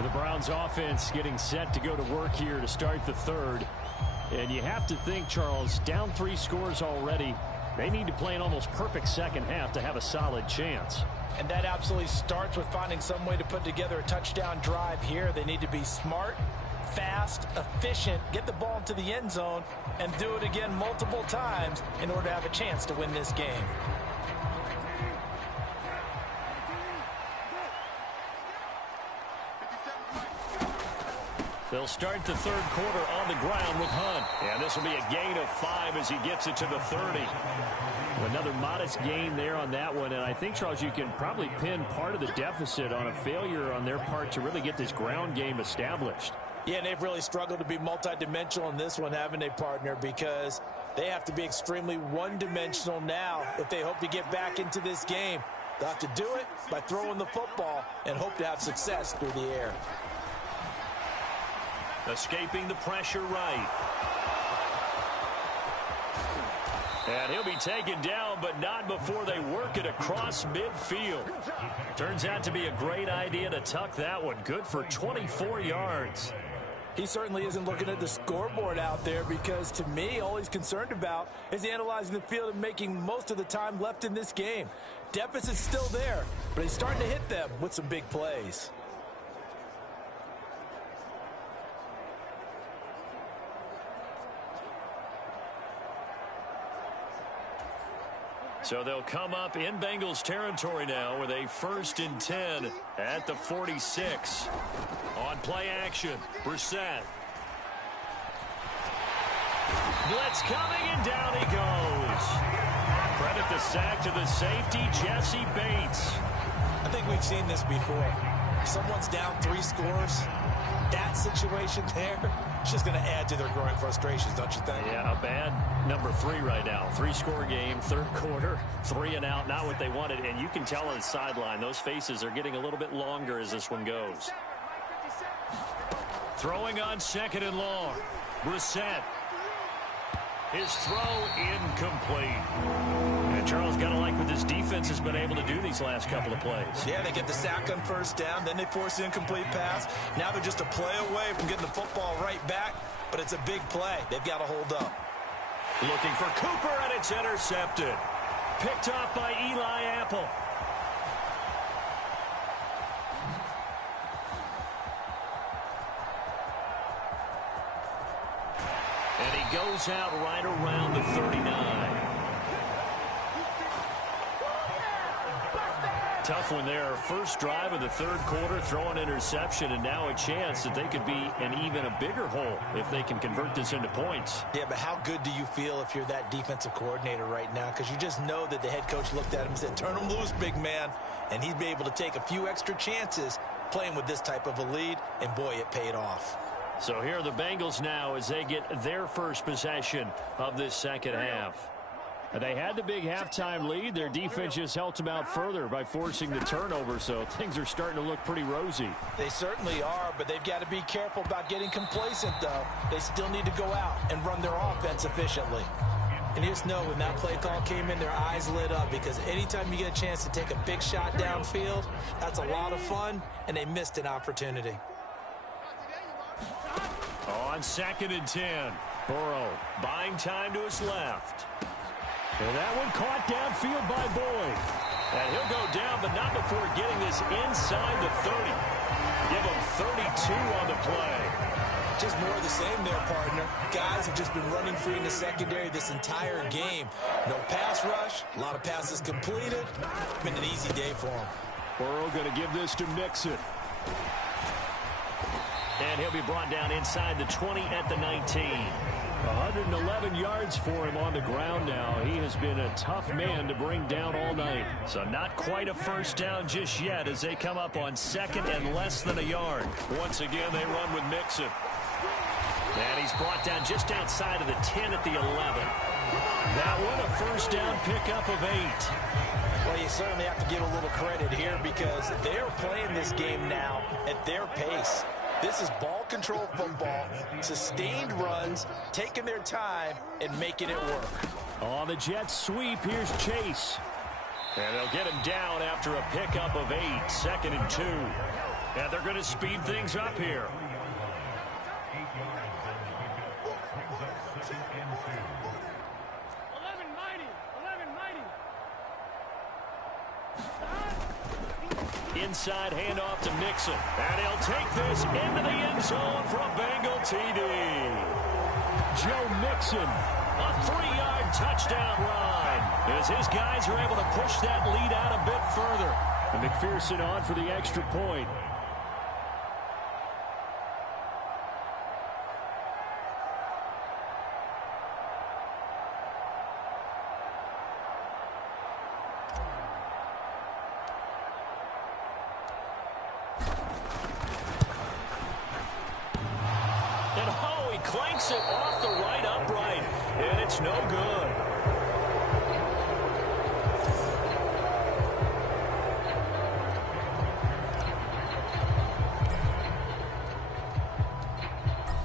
The Browns offense getting set to go to work here to start the third. And you have to think, Charles, down 3 scores already. They need to play an almost perfect second half to have a solid chance. And that absolutely starts with finding some way to put together a touchdown drive here. They need to be smart, fast, efficient, get the ball into the end zone, and do it again multiple times in order to have a chance to win this game. They'll start the third quarter on the ground with Hunt. And this will be a gain of 5 as he gets it to the 30. Another modest gain there on that one. And I think, Charles, you can probably pin part of the deficit on a failure on their part to really get this ground game established. Yeah, and they've really struggled to be multidimensional in this one, haven't they, partner? Because they have to be extremely one-dimensional now if they hope to get back into this game. They'll have to do it by throwing the football and hope to have success through the air. Escaping the pressure right. And he'll be taken down, but not before they work it across midfield. Turns out to be a great idea to tuck that one. Good for 24 yards. He certainly isn't looking at the scoreboard out there because, to me, all he's concerned about is analyzing the field and making most of the time left in this game. Deficit's still there, but he's starting to hit them with some big plays. So they'll come up in Bengals territory now with a 1st and 10 at the 46. On play action, Brissett. Blitz coming, and down he goes. Credit the sack to the safety, Jesse Bates. I think we've seen this before. Someone's down 3 scores. That situation there, it's just going to add to their growing frustrations, don't you think? Yeah, a bad number 3 right now. 3-score game, third quarter, 3 and out, not what they wanted. And you can tell on the sideline, those faces are getting a little bit longer as this one goes. Throwing on 2nd and long. Brissett. His throw incomplete. And Charles, got to like what this defense has been able to do these last couple of plays. Yeah, they get the sack on 1st down, then they force the incomplete pass. Now they're just a play away from getting the football right back, but it's a big play. They've got to hold up. Looking for Cooper, and it's intercepted. Picked off by Eli Apple. And he goes out right around the 39. Tough one there. First drive of the third quarter, throw an interception, and now a chance that they could be in even a bigger hole if they can convert this into points. Yeah, but how good do you feel if you're that defensive coordinator right now? Because you just know that the head coach looked at him and said, turn him loose, big man. And he'd be able to take a few extra chances playing with this type of a lead, and boy, it paid off. So here are the Bengals now as they get their first possession of this second half. They had the big halftime lead. Their defense just helped them out further by forcing the turnover, so things are starting to look pretty rosy. They certainly are, but they've got to be careful about getting complacent, though. They still need to go out and run their offense efficiently. And you just know when that play call came in, their eyes lit up, because anytime you get a chance to take a big shot downfield, that's a lot of fun, and they missed an opportunity. On 2nd and 10, Burrow buying time to his left. And that one caught downfield by Boyd. And he'll go down, but not before getting this inside the 30. Give him 32 on the play. Just more of the same there, partner. Guys have just been running free in the secondary this entire game. No pass rush, a lot of passes completed. Been an easy day for them. Burrow going to give this to Mixon. And he'll be brought down inside the 20 at the 19. 111 yards for him on the ground now. He has been a tough man to bring down all night. So not quite a first down just yet as they come up on second and less than a yard. Once again, they run with Mixon. And he's brought down just outside of the 10 at the 11. That one, a first down pickup of 8. Well, you certainly have to give a little credit here because they're playing this game now at their pace. This is ball control football, sustained runs, taking their time, and making it work. On the jet sweep, here's Chase. And they'll get him down after a pickup of 8, 2nd and 2. And they're going to speed things up here. Inside handoff to Mixon. And he'll take this into the end zone for a Bengal TD. Joe Mixon, a 3-yard touchdown run as his guys are able to push that lead out a bit further. And McPherson on for the extra point. Clanks it off the right upright, and it's no good.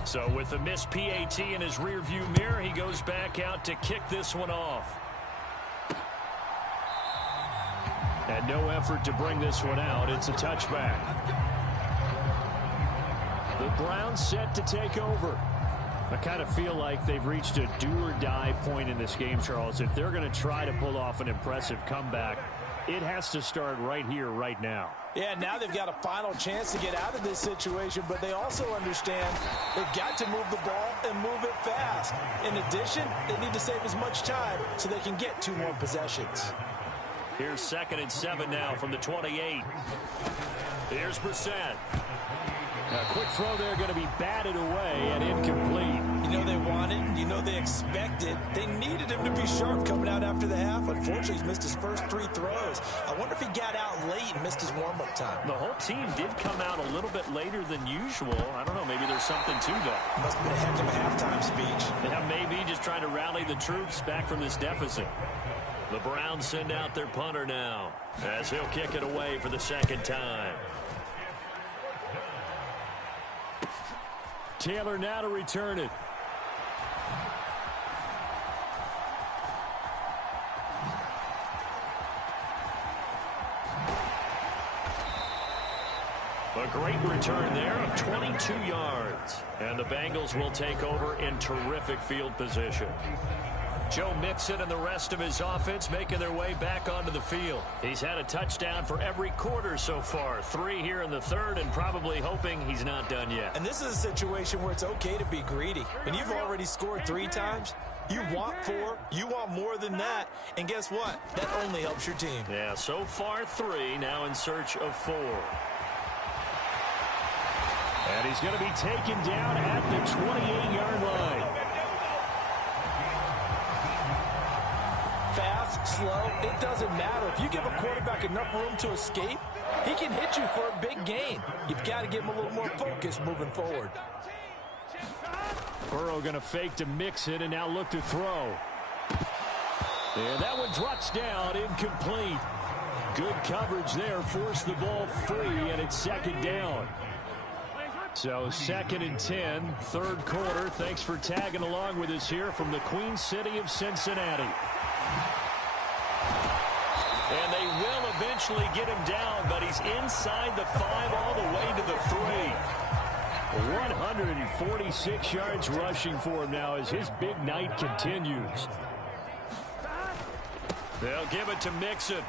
So with the missed PAT in his rearview mirror, he goes back out to kick this one off. And no effort to bring this one out. It's a touchback. The Browns set to take over. I kind of feel like they've reached a do-or-die point in this game, Charles. If they're going to try to pull off an impressive comeback, it has to start right here, right now. Yeah, now they've got a final chance to get out of this situation, but they also understand they've got to move the ball and move it fast. In addition, they need to save as much time so they can get 2 more possessions. Here's 2nd and 7 now from the 28. Here's Brissett. A quick throw there going to be batted away and incomplete. You know they wanted, you know they expected. They needed him to be sharp coming out after the half. Unfortunately, he's missed his first 3 throws. I wonder if he got out late and missed his warm-up time. The whole team did come out a little bit later than usual. I don't know, maybe there's something to that. Must have been a heck of a halftime speech. Yeah, maybe just trying to rally the troops back from this deficit. The Browns send out their punter now as he'll kick it away for the 2nd time. Taylor now to return it. A great return there of 22 yards. And the Bengals will take over in terrific field position. Joe Mixon and the rest of his offense making their way back onto the field. He's had a touchdown for every quarter so far. 3 here in the 3rd, and probably hoping he's not done yet. And this is a situation where it's okay to be greedy. When you've already scored 3 times, you want 4, you want more than that. And guess what? That only helps your team. Yeah, so far 3, now in search of 4. And he's going to be taken down at the 28-yard line. Fast, slow, it doesn't matter. If you give a quarterback enough room to escape, he can hit you for a big gain. You've got to give him a little more focus moving forward. Burrow going to fake to Mixon and now look to throw. And that one drops down, incomplete. Good coverage there, forced the ball free, and it's 2nd down. So 2nd and 10, 3rd quarter. Thanks for tagging along with us here from the Queen City of Cincinnati. And they will eventually get him down, but he's inside the 5 all the way to the 3. 146 yards rushing for him now as his big night continues. They'll give it to Mixon.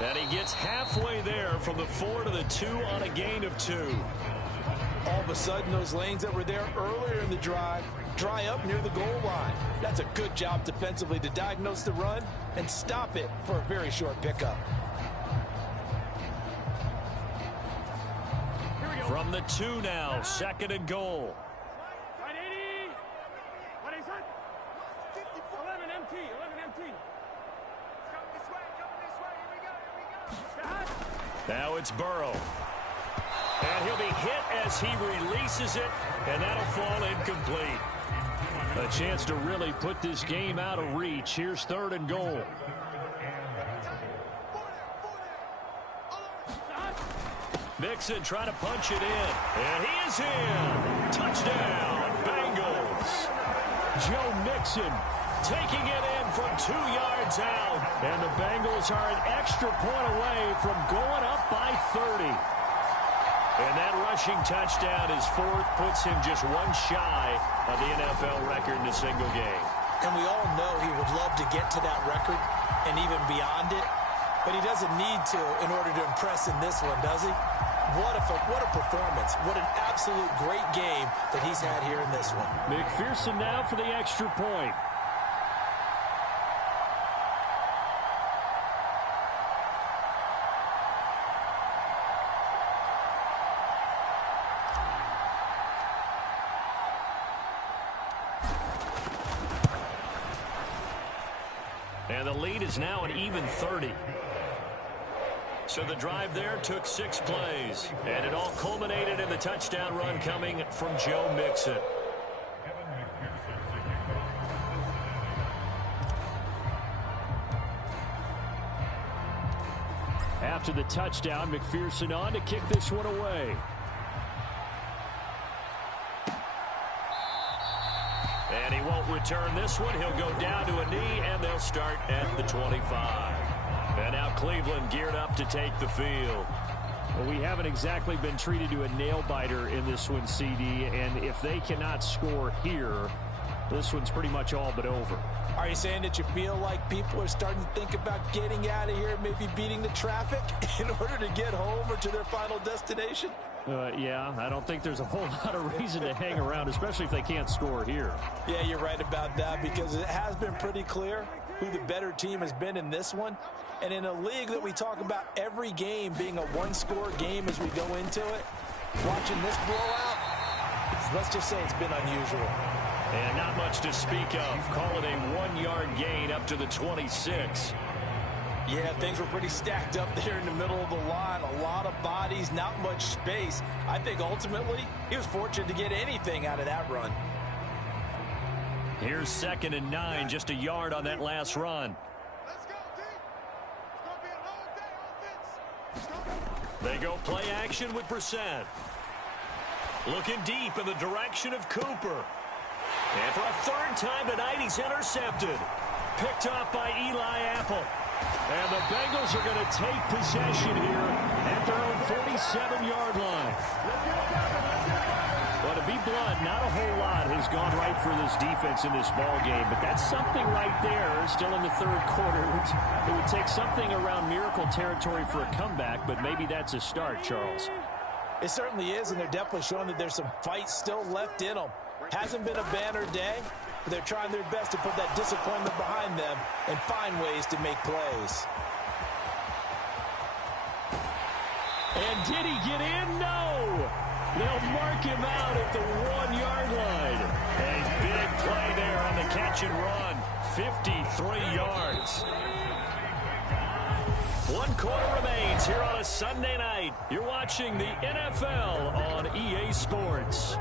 And he gets halfway there from the 4 to the 2 on a gain of 2. All of a sudden, those lanes that were there earlier in the drive dry up near the goal line. That's a good job defensively to diagnose the run and stop it for a very short pickup. From the 2 now, 2nd and goal. 11 MT. Now it's Burrow. And he'll be hit as he releases it, and that'll fall incomplete. A chance to really put this game out of reach. Here's 3rd and goal. Mixon trying to punch it in. And he is in. Touchdown, Bengals. Joe Mixon taking it in from 2 yards out. And the Bengals are an extra point away from going up by 30. And that rushing touchdown is 4th, puts him just 1 shy of the NFL record in a single game. And we all know he would love to get to that record and even beyond it. But he doesn't need to in order to impress in this one, does he? What a performance. What an absolute great game that he's had here in this one. McPherson now for the extra point. And the lead is now an even 30. So the drive there took 6 plays. And it all culminated in the touchdown run coming from Joe Mixon. After the touchdown, McPherson on to kick this one away. And he won't return this one. He'll go down to a knee, and they'll start at the 25. And now Cleveland geared up to take the field. Well, we haven't exactly been treated to a nail-biter in this one, CD. And if they cannot score here, this one's pretty much all but over. Are you saying that you feel like people are starting to think about getting out of here, maybe beating the traffic in order to get home or to their final destination? Yeah, I don't think there's a whole lot of reason to hang around, especially if they can't score here. Yeah, you're right about that, because it has been pretty clear who the better team has been in this one. And in a league that we talk about every game being a one-score game as we go into it, watching this blowout, let's just say it's been unusual. And not much to speak of. Call it a 1-yard gain up to the 26. Yeah, things were pretty stacked up there in the middle of the line. A lot of bodies, not much space. I think ultimately he was fortunate to get anything out of that run. Here's 2nd and 9, just a yard on that last run. They go play action with Brissett. Looking deep in the direction of Cooper. And for a 3rd time tonight, he's intercepted. Picked off by Eli Apple. And the Bengals are going to take possession here at their own 47-yard line. Well, to be blunt, not a whole lot has gone right for this defense in this ball game, but that's something right there still in the 3rd quarter. It would take something around miracle territory for a comeback, but maybe that's a start, Charles. It certainly is, and they're definitely showing that there's some fight still left in them. Hasn't been a banner day, but they're trying their best to put that disappointment behind them and find ways to make plays. And did he get in? No! They'll mark him out at the 1-yard line. A big play there on the catch and run. 53 yards. 1 quarter remains here on a Sunday night. You're watching the NFL on EA Sports.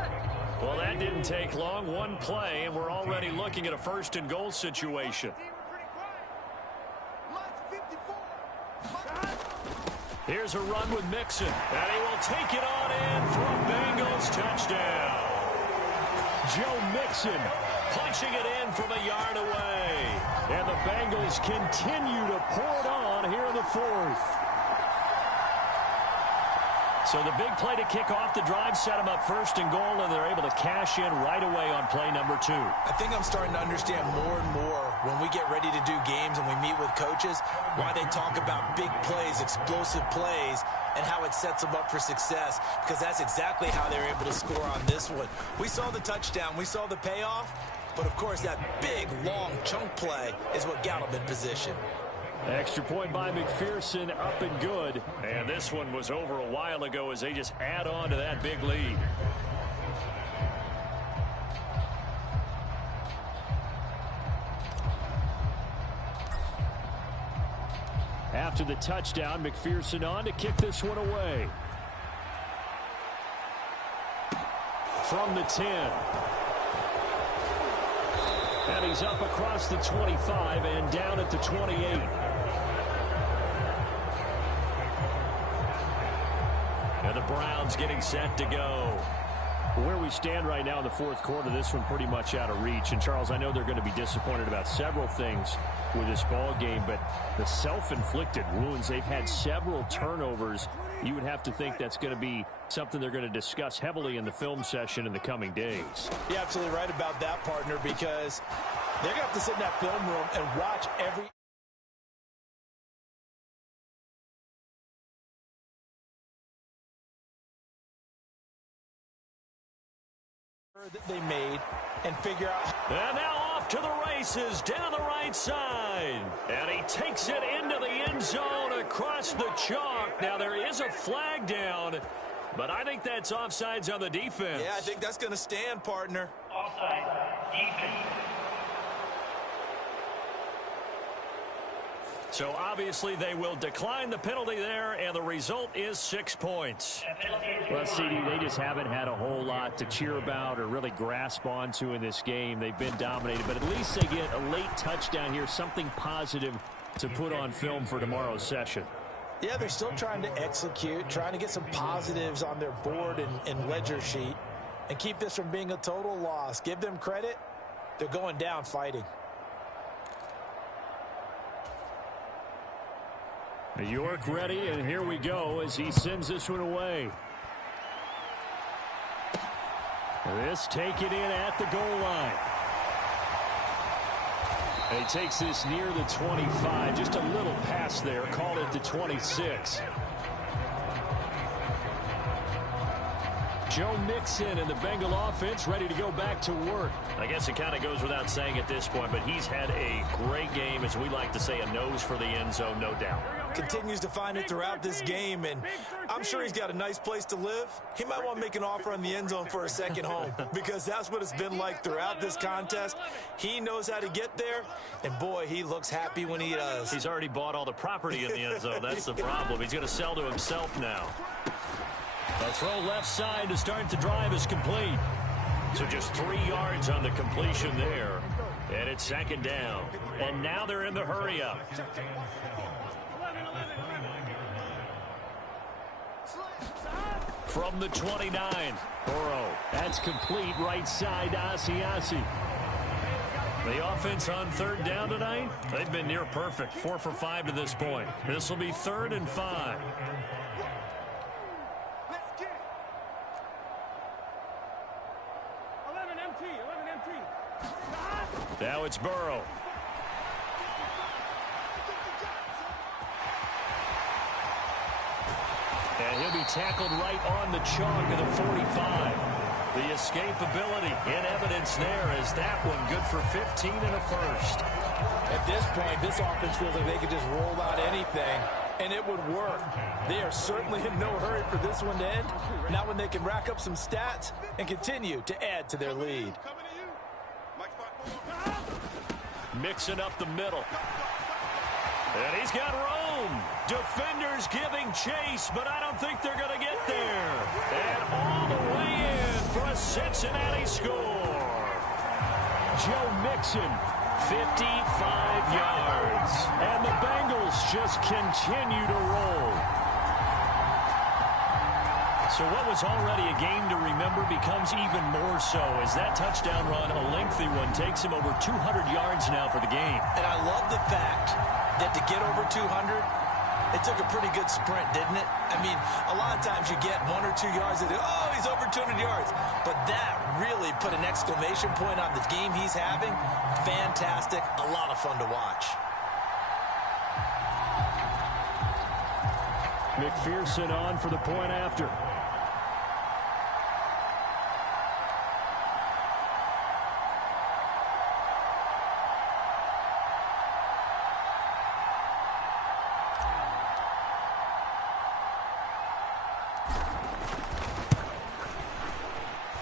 Well, that didn't take long. 1 play, and we're already looking at a 1st and goal situation. Here's a run with Mixon, and he will take it on in for a Bengals touchdown. Joe Mixon punching it in from a yard away. And the Bengals continue to pour it on here in the 4th. So the big play to kick off the drive set them up 1st and goal, and they're able to cash in right away on play number 2. I think I'm starting to understand more and more when we get ready to do games and we meet with coaches why they talk about big plays, explosive plays, and how it sets them up for success, because that's exactly how they're able to score on this one. We saw the touchdown. We saw the payoff. But, of course, that big, long chunk play is what got them in position. Extra point by McPherson, up and good. And this one was over a while ago as they just add on to that big lead. After the touchdown, McPherson on to kick this one away. From the 10. And he's up across the 25 and down at the 28. And the Browns getting set to go. Where we stand right now in the fourth quarter, this one pretty much out of reach. And, Charles, I know they're going to be disappointed about several things with this ball game, but the self-inflicted wounds, they've had several turnovers. You would have to think that's going to be something they're going to discuss heavily in the film session in the coming days. You're absolutely right about that, partner, because they're going to have to sit in that film room and watch every that they made and figure out. And now off to the races down the right side. And he takes it into the end zone across the chalk. Now there is a flag down, but I think that's offsides on the defense. Yeah, I think that's going to stand, partner. Offside. Defense. So obviously they will decline the penalty there, and the result is 6 points. Well, CD, they just haven't had a whole lot to cheer about or really grasp onto in this game. They've been dominated, but at least they get a late touchdown here, something positive to put on film for tomorrow's session. Yeah, they're still trying to execute, trying to get some positives on their board and ledger sheet and keep this from being a total loss. Give them credit. They're going down fighting. York ready, and here we go as he sends this one away. This taken in at the goal line. And he takes this near the 25, just a little pass there, called it the 26. Joe Mixon and the Bengal offense ready to go back to work. I guess it kind of goes without saying at this point, but he's had a great game, as we like to say, a nose for the end zone, no doubt. Continues to find it throughout this game, and I'm sure he's got a nice place to live. He might want to make an offer on the end zone for a second home, because that's what it's been like throughout this contest. He knows how to get there, and boy, he looks happy when he does. He's already bought all the property in the end zone. That's the problem. He's going to sell to himself now. A throw left side to start the drive is complete. So just 3 yards on the completion there. And it's second down. And now they're in the hurry up. From the 29, Burrow. That's complete right side to Asiasi. The offense on third down tonight, they've been near perfect. 4 for 5 to this point. This will be 3rd and 5. Now it's Burrow. And he'll be tackled right on the chalk of the 45. The escapability in evidence there as that one good for 15 and a first. At this point, this offense feels like they could just roll out anything, and it would work. They are certainly in no hurry for this one to end. Now when they can rack up some stats and continue to add to their lead. Mixing up the middle. And he's got room. Defenders giving chase, but I don't think they're going to get there. And all the way in for a Cincinnati score. Joe Mixon, 55 yards. And the Bengals just continue to roll. So what was already a game to remember becomes even more so as that touchdown run, a lengthy one, takes him over 200 yards now for the game. And I love the fact that to get over 200, it took a pretty good sprint, didn't it? I mean, a lot of times you get 1 or 2 yards and oh, he's over 200 yards. But that really put an exclamation point on the game he's having. Fantastic. A lot of fun to watch. McPherson on for the point after.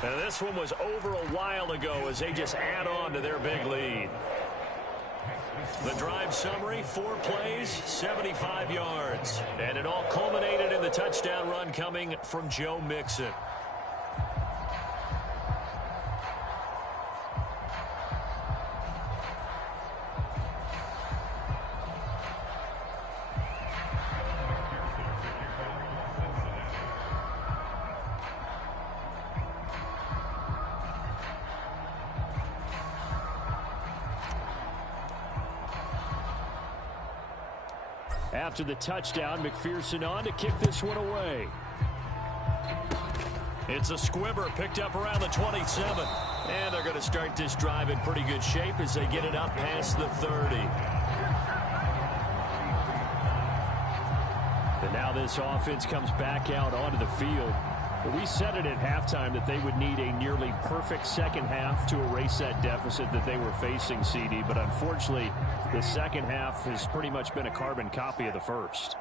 And this one was over a while ago as they just add on to their big lead. The drive summary, 4 plays, 75 yards. And it all culminated in the touchdown run coming from Joe Mixon. After the touchdown, McPherson on to kick this one away. It's a squibber picked up around the 27. And they're going to start this drive in pretty good shape as they get it up past the 30. And now this offense comes back out onto the field. But we said it at halftime that they would need a nearly perfect second half to erase that deficit that they were facing, CD. But unfortunately, the second half has pretty much been a carbon copy of the first.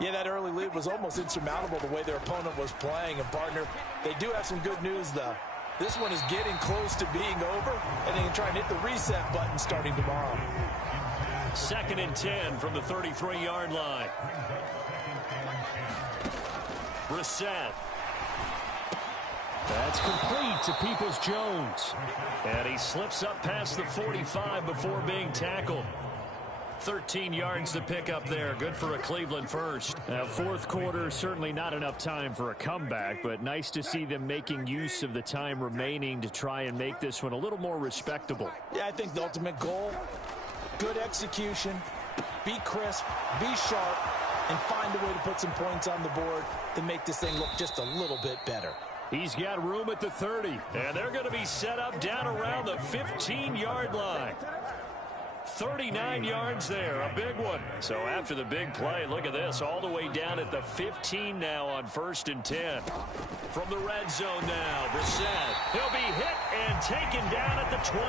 Yeah, that early lead was almost insurmountable the way their opponent was playing. And, partner, they do have some good news, though. This one is getting close to being over, and they can try and hit the reset button starting tomorrow. 2nd and 10 from the 33-yard line. Brissett. That's complete to Peoples-Jones. And he slips up past the 45 before being tackled. 13 yards to pick up there. Good for a Cleveland first. Now, fourth quarter, certainly not enough time for a comeback, but nice to see them making use of the time remaining to try and make this one a little more respectable. Yeah, I think the ultimate goal, good execution, be crisp, be sharp, and find a way to put some points on the board to make this thing look just a little bit better. He's got room at the 30. And they're going to be set up down around the 15-yard line. 39 yards there, a big one. So after the big play, look at this, all the way down at the 15 now on 1st and 10. From the red zone now, Brissett. He'll be hit and taken down at the 21.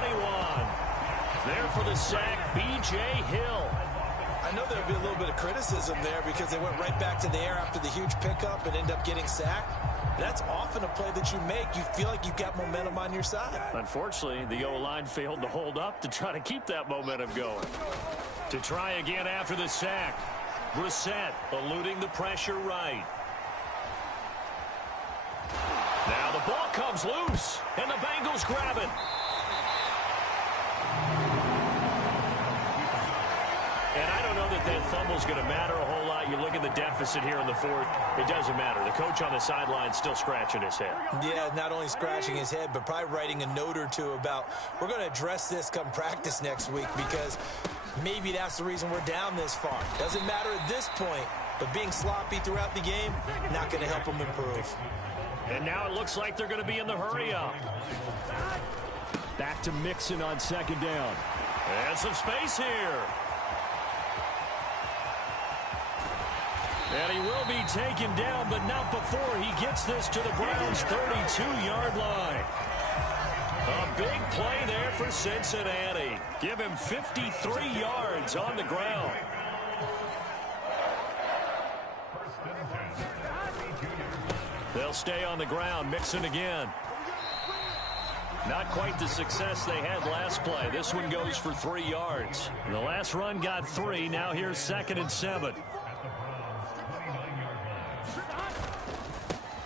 There for the sack, B.J. Hill. I know there'll be a little bit of criticism there because they went right back to the air after the huge pickup and end up getting sacked. That's often a play that you make. You feel like you've got momentum on your side. Unfortunately, the O-line failed to hold up to try to keep that momentum going. To try again after the sack. Brissett eluding the pressure right. Now the ball comes loose, and the Bengals grab it. And I don't know that fumble's going to matter a whole lot. You look at the deficit here in the fourth. It doesn't matter. The coach on the sideline still scratching his head. Yeah, not only scratching his head, but probably writing a note or two about we're going to address this come practice next week because maybe that's the reason we're down this far. Doesn't matter at this point, but being sloppy throughout the game, not going to help them improve. And now it looks like they're going to be in the hurry-up. Back to Mixon on 2nd down. And some space here. And he will be taken down, but not before he gets this to the Browns' 32-yard line. A big play there for Cincinnati. Give him 53 yards on the ground. They'll stay on the ground. Mixon again. Not quite the success they had last play. This one goes for 3 yards. The last run got 3. Now here's 2nd and 7.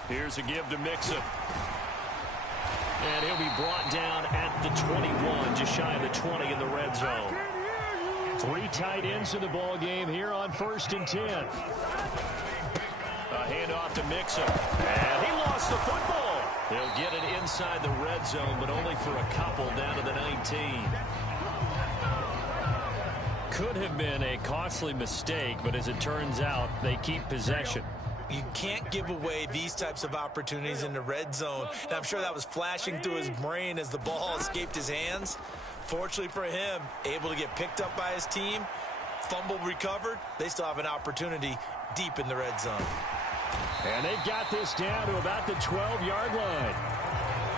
Here's a give to Mixon. And he'll be brought down at the 21, just shy of the 20 in the red zone. 3 tight ends in the ball game here on 1st and 10. A handoff to Mixon. And he lost the football. He'll get it inside the red zone, but only for a couple down to the 19. Could have been a costly mistake, but as it turns out, they keep possession. You can't give away these types of opportunities in the red zone. And I'm sure that was flashing through his brain as the ball escaped his hands. Fortunately for him, able to get picked up by his team, fumble recovered. They still have an opportunity deep in the red zone. And they've got this down to about the 12-yard line.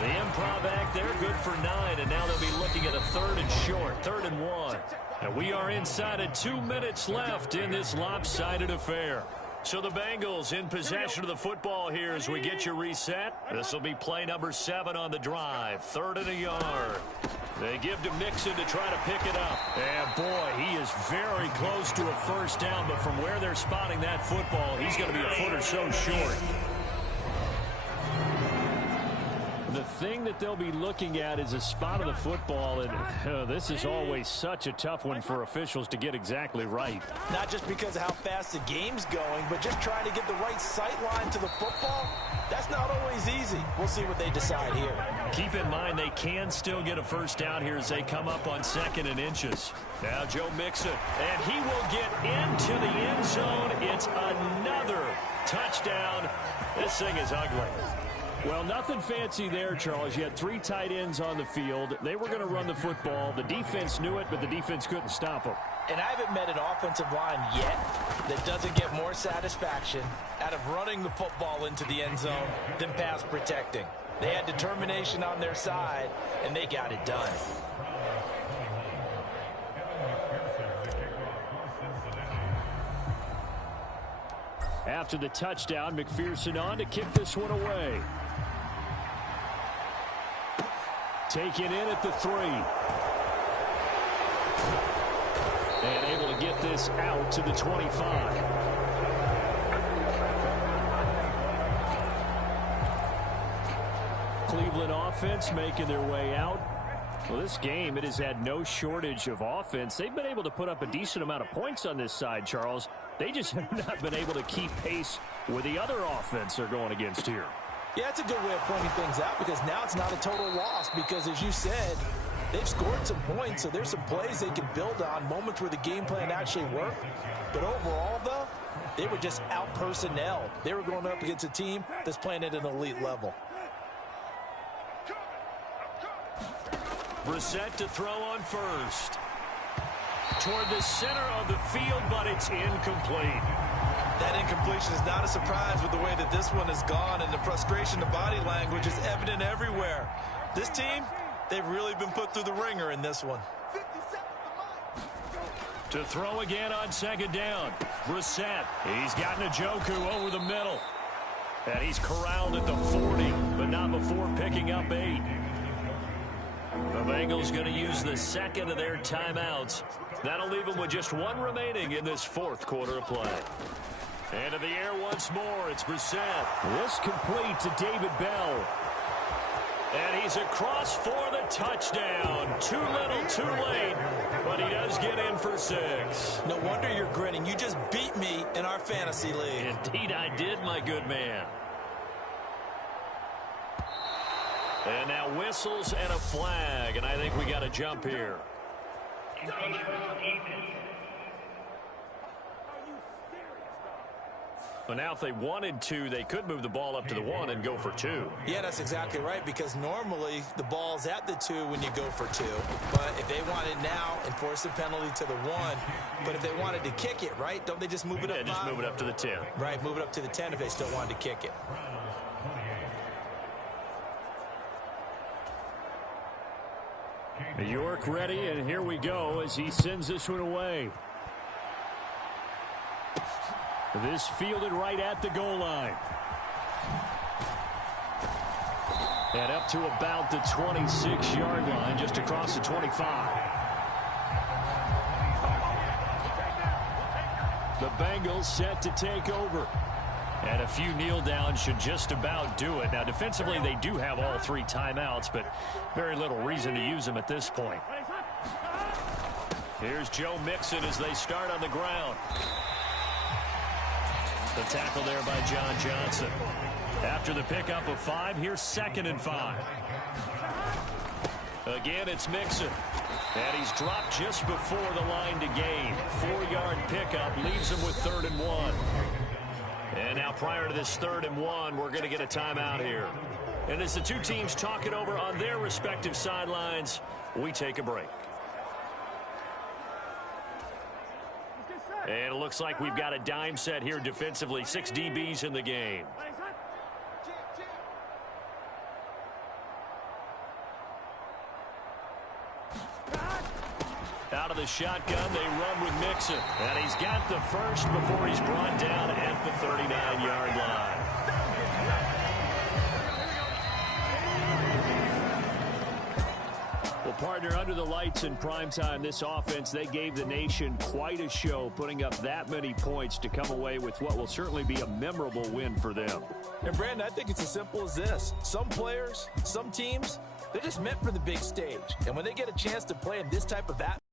The improv act there, good for 9, and now they'll be looking at a 3rd and short, 3rd and 1. And we are inside of 2 minutes left in this lopsided affair. So the Bengals in possession of the football here as we get you reset. This will be play number 7 on the drive. 3rd and a yard. They give to Mixon to try to pick it up. And boy, he is very close to a first down, but from where they're spotting that football, he's going to be a foot or so short. The thing that they'll be looking at is a spot of the football, and this is always such a tough one for officials to get exactly right. Not just because of how fast the game's going, but just trying to get the right sight line to the football. That's not always easy. We'll see what they decide here. Keep in mind they can still get a first down here as they come up on 2nd and inches. Now Joe Mixon, and he will get into the end zone. It's another touchdown. This thing is ugly. Well, nothing fancy there, Charles. You had 3 tight ends on the field. They were going to run the football. The defense knew it, but the defense couldn't stop them. And I haven't met an offensive line yet that doesn't get more satisfaction out of running the football into the end zone than pass protecting. They had determination on their side, and they got it done. After the touchdown, McPherson on to kick this one away. Taken in at the 3. And able to get this out to the 25. Cleveland offense making their way out. Well, this game, it has had no shortage of offense. They've been able to put up a decent amount of points on this side, Charles. They just have not been able to keep pace with the other offense they're going against here. Yeah, it's a good way of pointing things out because now it's not a total loss because, as you said, they've scored some points, so there's some plays they can build on, moments where the game plan actually worked. But overall, though, they were just out-personnel. They were going up against a team that's playing at an elite level. Brissett to throw on first. Toward the center of the field, but it's incomplete. That incompletion is not a surprise with the way that this one has gone, and the frustration, the body language is evident everywhere. This team, they've really been put through the ringer in this one. To throw again on 2nd down. Brissett, he's got Njoku over the middle. And he's corralled at the 40, but not before picking up 8. The Bengals going to use the 2nd of their timeouts. That'll leave them with just 1 remaining in this 4th quarter of play. Into the air once more. It's Brissett. This complete to David Bell. And he's across for the touchdown. Too little, too late. But he does get in for 6. No wonder you're grinning. You just beat me in our fantasy league. Indeed I did, my good man. And now whistles and a flag, and I think we got a jump here. But now if they wanted to, they could move the ball up to the 1 and go for 2. Yeah, that's exactly right, because normally the ball's at the 2 when you go for 2. But if they want it now, enforce the penalty to the 1. But if they wanted to kick it, right, don't they just move it up 5? Just move it up to the 10. Right, move it up to the 10 if they still wanted to kick it. York ready, and here we go as he sends this one away. This fielded right at the goal line. And up to about the 26-yard line, just across the 25. The Bengals set to take over. And a few kneel downs should just about do it. Now, defensively, they do have all 3 timeouts, but very little reason to use them at this point. Here's Joe Mixon as they start on the ground. The tackle there by John Johnson. After the pickup of 5, here's 2nd and 5. Again, it's Mixon. And he's dropped just before the line to gain. 4-yard pickup leaves him with 3rd and 1. And now prior to this 3rd and 1, we're going to get a timeout here. And as the two teams talk it over on their respective sidelines, we take a break. And it looks like we've got a dime set here defensively. 6 DBs in the game. Out of the the shotgun. They run with Mixon. And he's got the first before he's brought down at the 39-yard line. Well, partner, under the lights in primetime, this offense, they gave the nation quite a show, putting up that many points to come away with what will certainly be a memorable win for them. And, Brandon, I think it's as simple as this. Some players, some teams, they're just meant for the big stage. And when they get a chance to play in this type of atmosphere,